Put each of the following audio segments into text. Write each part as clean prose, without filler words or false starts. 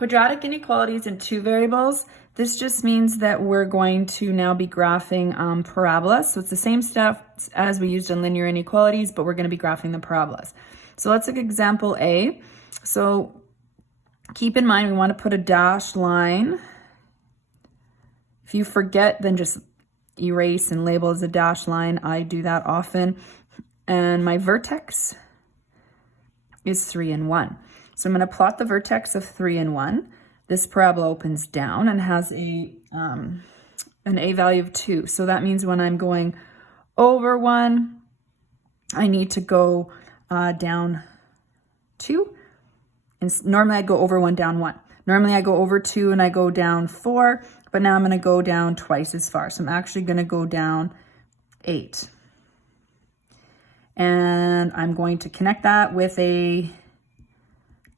Quadratic inequalities in two variables. This just means that we're going to now be graphing parabolas. So it's the same stuff as we used in linear inequalities, but we're going to be graphing the parabolas. So let's look at example A. So keep in mind, we want to put a dashed line. If you forget, then just erase and label as a dashed line. I do that often. And my vertex is 3 and 1. So I'm going to plot the vertex of 3 and 1. This parabola opens down and has an a value of 2. So that means when I'm going over 1, I need to go down 2. And normally I go over 1, down 1. Normally I go over 2 and I go down 4, but now I'm going to go down twice as far. So I'm actually going to go down 8. And I'm going to connect that with a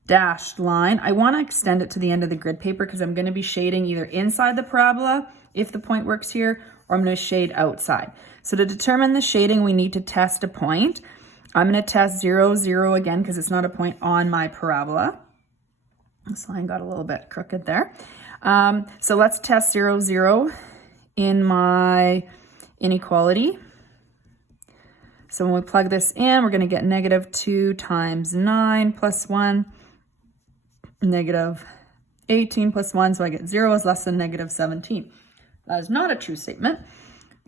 dashed line. I want to extend it to the end of the grid paper because I'm going to be shading either inside the parabola, if the point works here, or I'm going to shade outside. So to determine the shading, we need to test a point. I'm going to test 0, 0 again because it's not a point on my parabola. This line got a little bit crooked there. So let's test 0, 0 in my inequality. So when we plug this in, we're going to get negative 2 times 9 plus 1, negative 18 plus 1, so I get 0 is less than negative 17. That is not a true statement.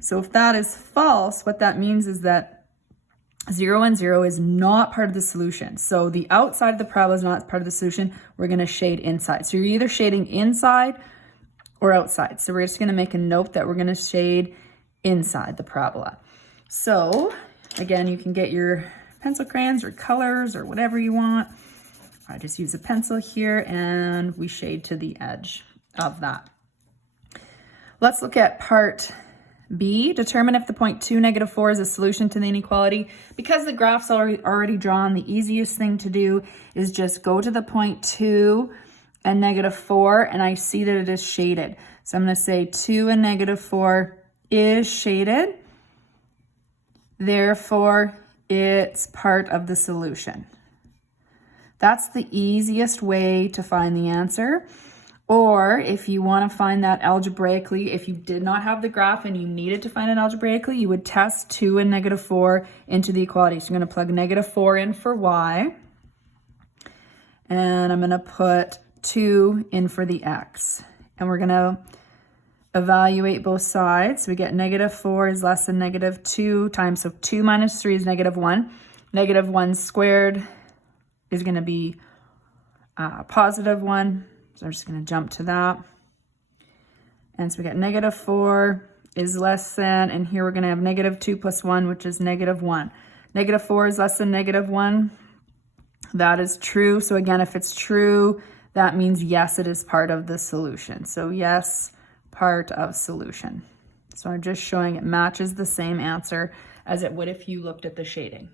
So if that is false, what that means is that 0 and 0 is not part of the solution. So the outside of the parabola is not part of the solution. We're going to shade inside. So you're either shading inside or outside. So we're just going to make a note that we're going to shade inside the parabola. So again, you can get your pencil crayons or colors or whatever you want. I just use a pencil here and we shade to the edge of that. Let's look at part B. Determine if the point 2, negative 4 is a solution to the inequality. Because the graph's already drawn, the easiest thing to do is just go to the point 2 and negative 4, and I see that it is shaded. So I'm going to say 2 and negative 4 is shaded. Therefore, it's part of the solution. That's the easiest way to find the answer. Or if you want to find that algebraically, if you did not have the graph and you needed to find it algebraically, you would test 2 and negative 4 into the equality. So I'm going to plug negative 4 in for y. And I'm going to put 2 in for the x. And we're going to evaluate both sides. So we get negative 4 is less than negative 2 times, so 2 minus 3 is negative 1. Negative 1 squared is going to be positive 1. So I'm just going to jump to that. And so we get negative 4 is less than, and here we're going to have negative 2 plus 1, which is negative 1. Negative 4 is less than negative 1. That is true. So again, if it's true, that means yes, it is part of the solution. So yes, part of solution. So I'm just showing it matches the same answer as it would if you looked at the shading.